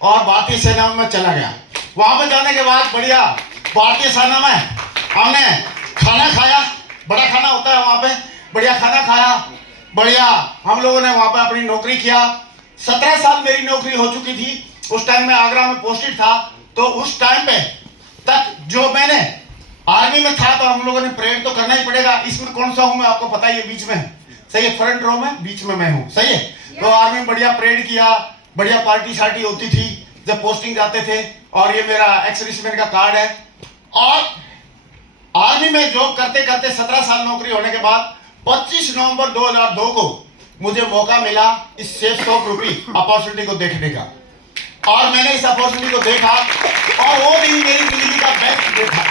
और भारतीय सेना में मैं चला गया। वहां पर जाने के बाद बढ़िया भारतीय सेना में हमने खाना खाया, बड़ा खाना होता है वहां पे, बढ़िया खाना खाया, बढ़िया हम लोगों ने वहां पे अपनी नौकरी किया। 17 साल मेरी नौकरी हो चुकी थी। उस टाइम में आगरा में पोस्टेड था। तो उस टाइम पे तक जो मैंने आर्मी में था, तो हम लोगों ने परेड तो करना ही पड़ेगा। इसमें कौन सा हूं मैं आपको पता ही है, बीच में, सही है, फ्रंट रो में बीच में मैं हूं, सही है। तो आर्मी में बढ़िया परेड किया, बढ़िया पार्टी शार्टी होती थी जब पोस्टिंग जाते थे। और ये मेरा एक्स सर्विसमैन का कार्ड है। और आर्मी में जॉब करते करते 17 साल नौकरी होने के बाद 25 नवंबर 2002 को मुझे मौका मिला इस सेफ शॉप रूपी अपॉर्चुनिटी को देखने का। और मैंने इस अपॉर्चुनिटी को देखा और वो दिन मेरी जिंदगी का बेस्ट डे था।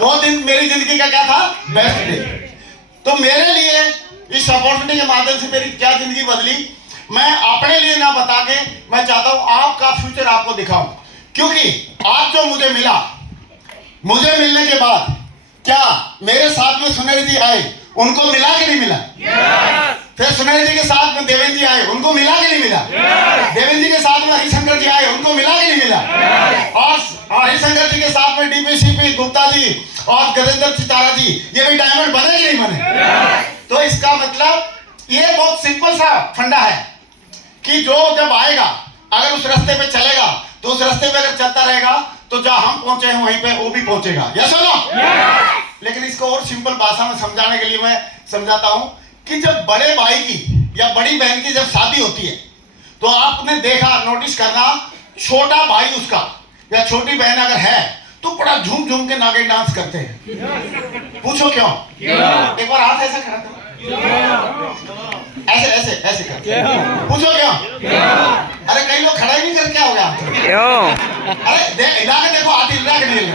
वो दिन मेरी जिंदगी का क्या था? Best day. तो मेरे लिए इस अपॉर्चुनिटी के माध्यम से मेरी क्या जिंदगी बदली, मैं अपने लिए ना बता के मैं चाहता हूं आपका फ्यूचर आपको दिखाऊं। क्योंकि आज जो मुझे मिला, मुझे मिलने के बाद क्या मेरे साथ में सुनेरी जी आए, उनको मिला कि नहीं मिला? फिर सुनेरी जी के साथ में देवेंद्र जी आए, उनको मिला कि नहीं मिला? देवेंद्र जी के साथ में हरिशंकर जी आए, उनको मिला कि नहीं मिला? और हरिशंकर जी के साथ में डीपीसीपी गुप्ता जी और गजेंद्र सितारा जी, ये भी डायमंड बने कि नहीं बने? तो इसका मतलब ये बहुत सिंपल सा फंडा है कि जो जब आएगा, अगर उस रास्ते पे चलेगा, तो उस रास्ते पे अगर चलता रहेगा तो जहां हम पहुंचे हैं वहीं पे वो भी पहुंचेगा। यस और नो? लेकिन इसको और सिंपल भाषा में समझाने के लिए मैं समझाता हूं कि जब बड़े भाई की या बड़ी बहन की जब शादी होती है, तो आपने देखा, नोटिस करना, छोटा भाई उसका या छोटी बहन अगर है तो बड़ा झूम झूम के नागिन डांस करते हैं। पूछो क्यों? एक बार हाथ ऐसा खड़ा करो, ऐसे ऐसे ऐसे कर। पूछो क्यों? अरे कई लोग खड़ा ही नहीं कर, क्या हो गया? अरे हिला के देखो, हाथ हिला के नहीं।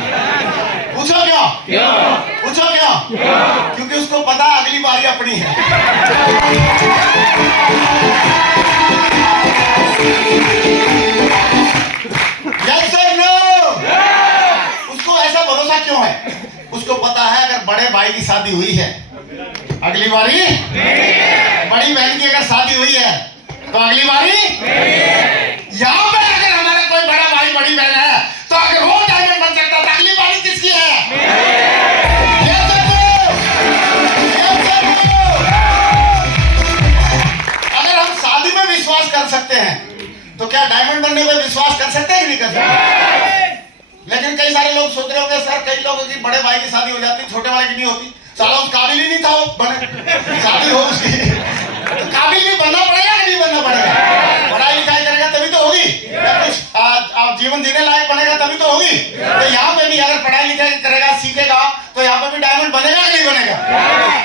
पूछो क्यों? पूछो क्यों? क्योंकि उसको पता अगली बारी अपनी है। यस और नो? उसको ऐसा भरोसा क्यों है? उसको पता है अगर बड़े भाई की शादी हुई है, अगली बारी बड़ी बहन की अगर शादी हुई है तो अगली बारी यहाँ पे अगर हमारा कोई बड़ा भाई बड़ी बहन है तो अगर वो डायमंड बन सकता तो अगली बारी किसकी है? अगर हम शादी में विश्वास कर सकते हैं तो क्या डायमंड बनने में विश्वास कर सकते हैं कि नहीं कर सकते? लेकिन कई सारे लोग सोच रहे होंगे, सर कई लोगों की बड़े भाई की शादी हो जाती, छोटे वाले की नहीं होती। साला उस काबिल ही नहीं था वो बने, शादी हो उसकी। तो काबिल भी बनना पड़ेगा कि नहीं बनना पड़ेगा? पढ़ाई लिखाई करेगा तभी तो होगी, कुछ जीवन जीने लायक बनेगा तभी तो होगी। तो यहाँ पे भी अगर पढ़ाई लिखाई करेगा, सीखेगा, तो यहाँ पे भी डायमंड बनेगा कि नहीं बनेगा?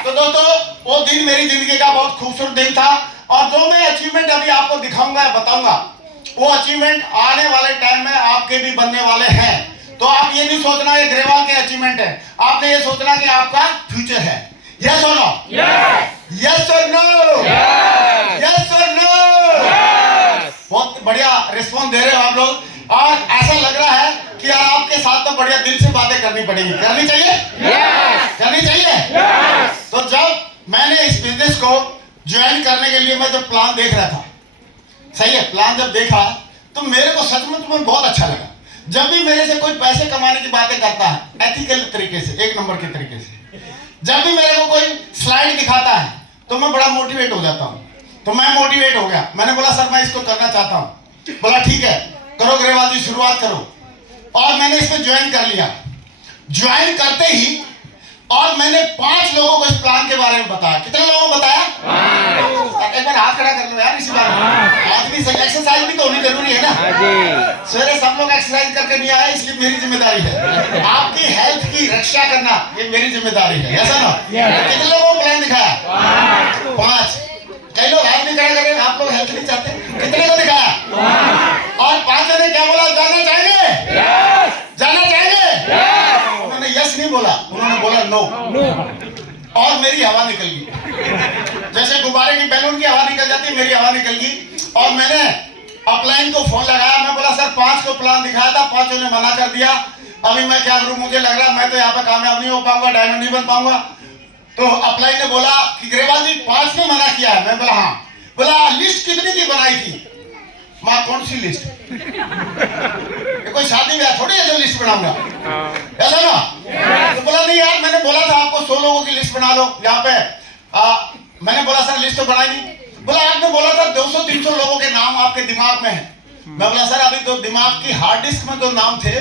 तो दोस्तों, वो दिन मेरी जिंदगी का बहुत खूबसूरत दिन था। और जो मैं अचीवमेंट अभी आपको दिखाऊंगा, बताऊंगा, वो अचीवमेंट आने वाले टाइम में आपके भी बनने वाले हैं। तो आप ये नहीं सोचना ये ग्रेवाल के अचीवमेंट है, आपने ये सोचना कि आपका फ्यूचर है। यस और नो? यस और नो? यस और नो? बहुत बढ़िया रिस्पॉन्स दे रहे हो आप लोग। और ऐसा लग रहा है कि आपके साथ तो बढ़िया दिल से बातें करनी पड़ेगी। करनी चाहिए? करनी चाहिए। तो जब मैंने इस बिजनेस को ज्वाइन करने के लिए मैं जब प्लान देख रहा था, सही है, प्लान जब देखा तो मेरे को सचमुच में बहुत अच्छा लगा। जब भी मेरे से कोई पैसे कमाने की बातें करता है एथिकल तरीके से, एक नंबर के तरीके से, जब भी मेरे को कोई स्लाइड दिखाता है तो मैं बड़ा मोटिवेट हो जाता हूँ। तो मैं मोटिवेट हो गया, मैंने बोला सर मैं इसको करना चाहता हूँ। बोला ठीक है, करो ग्रेवाल जी, शुरुआत करो। और मैंने इसमें ज्वाइन कर लिया। ज्वाइन करते ही और मैंने 5 लोगों को इस प्लान के बारे में बताया। कितने लोगों को बताया? एक बार हाथ खड़ा कर लो यार, इसी बार हाथ भी सही। एक्सरसाइज भी तो होनी जरूरी है ना। सवेरे सब लोग एक्सरसाइज करके नहीं आए, इसलिए मेरी जिम्मेदारी है आपकी हेल्थ की रक्षा करना, ये मेरी जिम्मेदारी है। ऐसा ना? कितने लोगों को प्लान दिखाया? 5। कई लोग हाथ नहीं खड़ा कर रहे, आप लोग हेल्थ नहीं चाहते। कितने को दिखाया? और 5 ने क्या बोला? जाना चाहिए, जाना चाहिए। उन्होंने यस नहीं बोला, उन्होंने बोला नो। और मेरी हवा निकल गई, जैसे गुब्बारे की बैलून की हवा निकल जाती है, मेरी हवा निकल गई। और मैंने अपलाइन को फोन लगाया, मैं बोला सर 5 को प्लान दिखाया था, 5 ने मना कर दिया, अभी मैं क्या करूं? मुझे लग रहा मैं तो यहाँ पे कामयाब नहीं हो पाऊंगा, डायमंड नहीं बन पाऊंगा। तो अपलाइन ने बोला कि ग्रेवाल जी 5 ने मना किया है। मैं बोला हाँ। बोला लिस्ट कितनी की बनाई थी? माँ कौन सी लिस्ट? ये कोई शादी ब्याह थोड़ी है जो लिस्ट बनाऊंगा, ऐसा ना? तो बोला नहीं यार, मैंने बोला था आपको 100 लोगों की लिस्ट बना लो यहाँ पे। मैंने बोला सर लिस्ट तो बनाई नहीं। बोला आपने बोला था 200-300 लोगों के नाम आपके दिमाग में है। मैं बोला सर अभी तो दिमाग की हार्ड डिस्क में जो नाम थे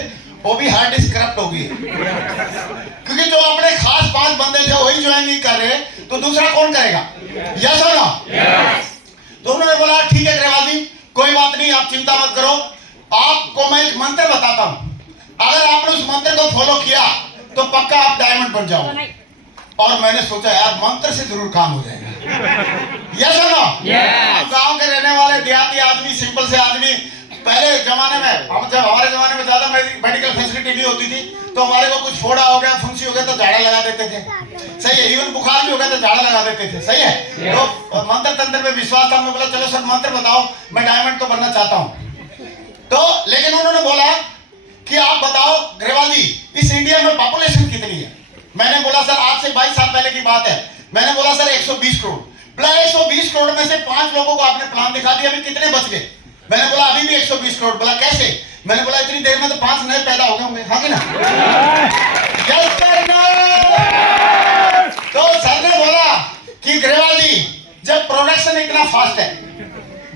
वो भी हार्ड डिस्क करप्ट हो गई, क्योंकि जो अपने खास 5 बंदे थे वही ज्वाइन नहीं कर रहे, तो दूसरा कौन करेगा? यस और नो? तो उन्होंने बोला ठीक है ग्रेवाल जी, कोई बात नहीं, आप चिंता मत करो, आपको मैं एक मंत्र बताता हूं, अगर आपने उस मंत्र को फॉलो किया तो पक्का आप डायमंड बन जाओ। और मैंने सोचा यार मंत्र से जरूर काम हो जाएगा। यस और नो? गांव के रहने वाले देहाती आदमी, सिंपल से आदमी, पहले जमाने में जब हमारे जमाने में ज्यादा मेडिकल फैसिलिटी नहीं होती थी तो हमारे को कुछ फोड़ा हो गया, फुंसी हो गया तो झाड़ा लगा देते थे, सही है, इवन बुखार भी हो गया तो झाड़ा लगा देते थे, सही है। तो मंत्र तंत्र में विश्वास था। मैं बोला चलो सर मंत्र बताओ, मैं डायमंड तो बनना चाहता हूँ। तो लेकिन उन्होंने बोला कि आप बताओ ग्रेवाल जी इस इंडिया में पॉपुलेशन कितनी है? मैंने बोला सर आज से 22 साल पहले की बात है। मैंने बोला सर 120 करोड़। बोला 120 करोड़ में से 5 लोगों को आपने प्लान दिखा दिया, अभी कितने बच गए? मैंने बोला अभी भी 120 करोड़। बोला कैसे? मैंने बोला इतनी देर में तो 5 नए पैदा हो गए होंगे, हाँ कि ना? Yes sir no? तो सर ने बोला कि ग्रेवाल जी जब प्रोडक्शन इतना फास्ट है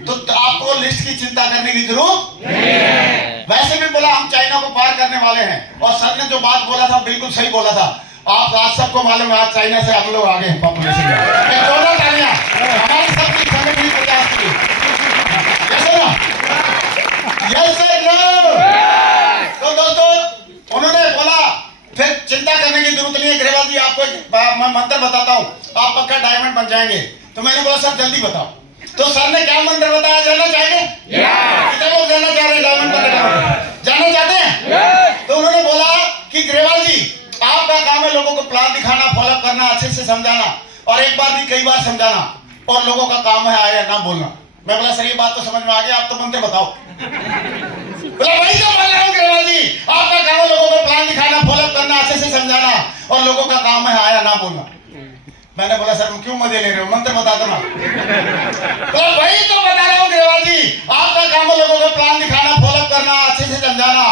तो आपको लिस्ट की चिंता करने की जरूरत नहीं है। वैसे भी बोला हम चाइना को पार करने वाले हैं, और सर ने जो बात बोला था बिल्कुल सही बोला था। आप आज सबको मालूम है आज चाइना से हम लोग आगे हैं पॉपुलेशन में। दोनों तालियां हमारी सबकी फैमिली 50 की। Yes sir no? तो दोस्तों उन्होंने बोला फिर चिंता करने की जरूरत नहीं है ग्रेवाल जी, आपको मैं मंत्र बताता हूँ, आप पक्का डायमंड बन जाएंगे। तो मैंने बोला सर जल्दी बताओ। तो सर ने क्या मंत्र बताया, जानना चाहेंगे? कितने लोग जानना चाह रहे हैं डायमंड बनने का? जानना चाहते हैं? तो उन्होंने बोला कि ग्रेवाल जी आपका काम है लोगों को प्लान दिखाना, फॉलो करना, अच्छे से समझाना, और एक बार नहीं कई बार समझाना, और लोगों का काम है आया ना बोलना। मैं बोला सर ये बात तो समझ में आ गया, आप तो मंत्र बताओ। बोला वही तो बोल रहा हूँ ग्रेवाल जी, आपका काम है लोगों को प्लान दिखाना, फॉलो करना, अच्छे से समझाना, और लोगों का काम है आया ना बोलना। मैंने बोला सर क्यों मजे ले रहे हो, मंत्र बता दो ना। तो वही तो बता रहा हूँ ग्रेवाल जी, आपका काम है लोगों को प्लान दिखाना, फॉलो करना, अच्छे से समझाना,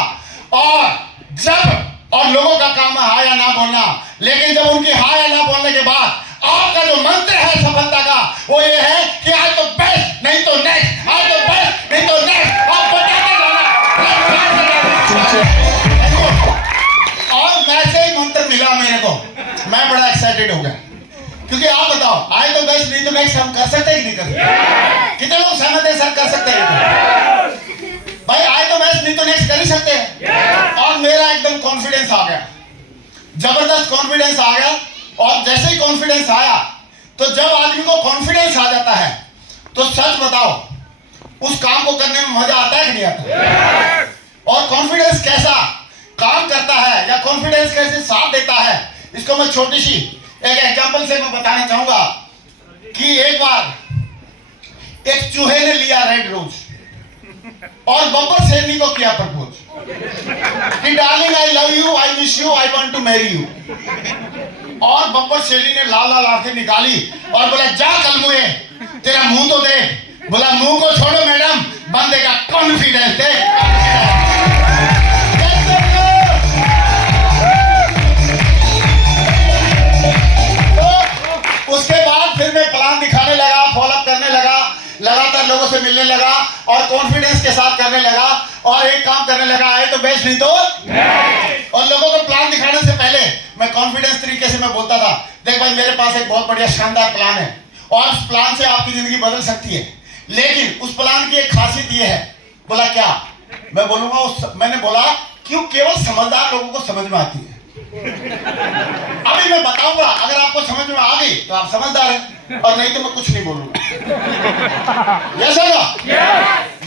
और लोगों का काम है हाँ या ना बोलना। लेकिन जब उनकी हाँ या ना बोलने के बाद आपका जो मंत्र है सफलता का वो ये है कि आज तो बेस्ट नहीं तो नेक्स्ट, आज तो बेस्ट नहीं तो नेक्स्ट, आप बताते जाना। और वैसे ही मंत्र मिला मेरे को, मैं बड़ा एक्साइटेड हो गया, क्योंकि आप बताओ आए तो बेस्ट नहीं तो नेक्स्ट हम कर सकते हैं कि नहीं कर सकते? कितने लोग सहमत है सर कर सकते हैं? भाई आए तो बेस्ट नहीं तो नेक्स्ट कर ही सकते हैं। और मेरा एकदम कॉन्फिडेंस आ गया, जबरदस्त कॉन्फिडेंस आ गया। और जैसे ही कॉन्फिडेंस आया तो जब आदमी को कॉन्फिडेंस आ जाता है तो सच बताओ उस काम को करने में मजा आता है कि नहीं आता? और कॉन्फिडेंस कैसा काम करता है या कॉन्फिडेंस कैसे साथ देता है, इसको मैं छोटी सी एक एग्जांपल से मैं बताना चाहूंगा कि एक बार एक चूहे ने लिया रेड रोज और बब्बर शेरनी को किया प्रपोज कि darling I love you, I wish you, I want to marry you. और बब्बर शेरनी ने लाल लाल आंखें निकाली और बोला जा कलमुए तेरा मुंह तो देख। बोला मुंह को छोड़ो मैडम, बंदे का कॉन्फिडेंस देख। उसके बाद फिर मैं प्लान दिखाने लगा, फॉलोअप करने लगा, लगातार लोगों से मिलने लगा और कॉन्फिडेंस के साथ करने लगा और एक काम करने लगा आए तो बेस्ट नहीं तो और लोगों को प्लान दिखाने से पहले मैं कॉन्फिडेंस तरीके से मैं बोलता था देख भाई मेरे पास एक बहुत बढ़िया शानदार प्लान है और उस प्लान से आपकी जिंदगी बदल सकती है, लेकिन उस प्लान की एक खासियत ये है। बोला क्या? मैं बोलूंगा मैंने बोला क्यों केवल समझदार लोगों को समझ में आती है। अभी मैं बताऊंगा, अगर आपको समझ में आ गई तो आप समझदार हैं और नहीं तो मैं कुछ नहीं बोलूंगा। Yes sir no?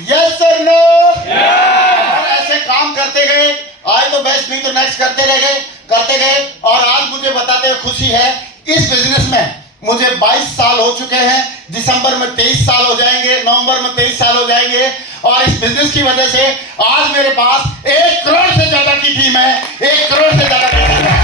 Yes sir no? ऐसे काम करते गए, आए तो बेस्ट नहीं तो नेक्स्ट करते गए और आज मुझे बताते हुए खुशी है इस बिजनेस में मुझे 22 साल हो चुके हैं। दिसंबर में 23 साल हो जाएंगे, नवंबर में 23 साल हो जाएंगे और इस बिजनेस की वजह से आज मेरे पास 1 करोड़ से ज्यादा की टीम है, 1 करोड़ से ज्यादा की टीम है।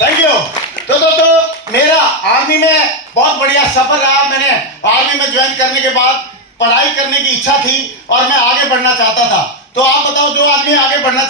Thank you. तो दोस्तों मेरा आर्मी में बहुत बढ़िया सफर रहा। मैंने आर्मी में ज्वाइन करने के बाद पढ़ाई करने की इच्छा थी और मैं आगे बढ़ना चाहता था। तो आप बताओ, जो आदमी आगे बढ़ना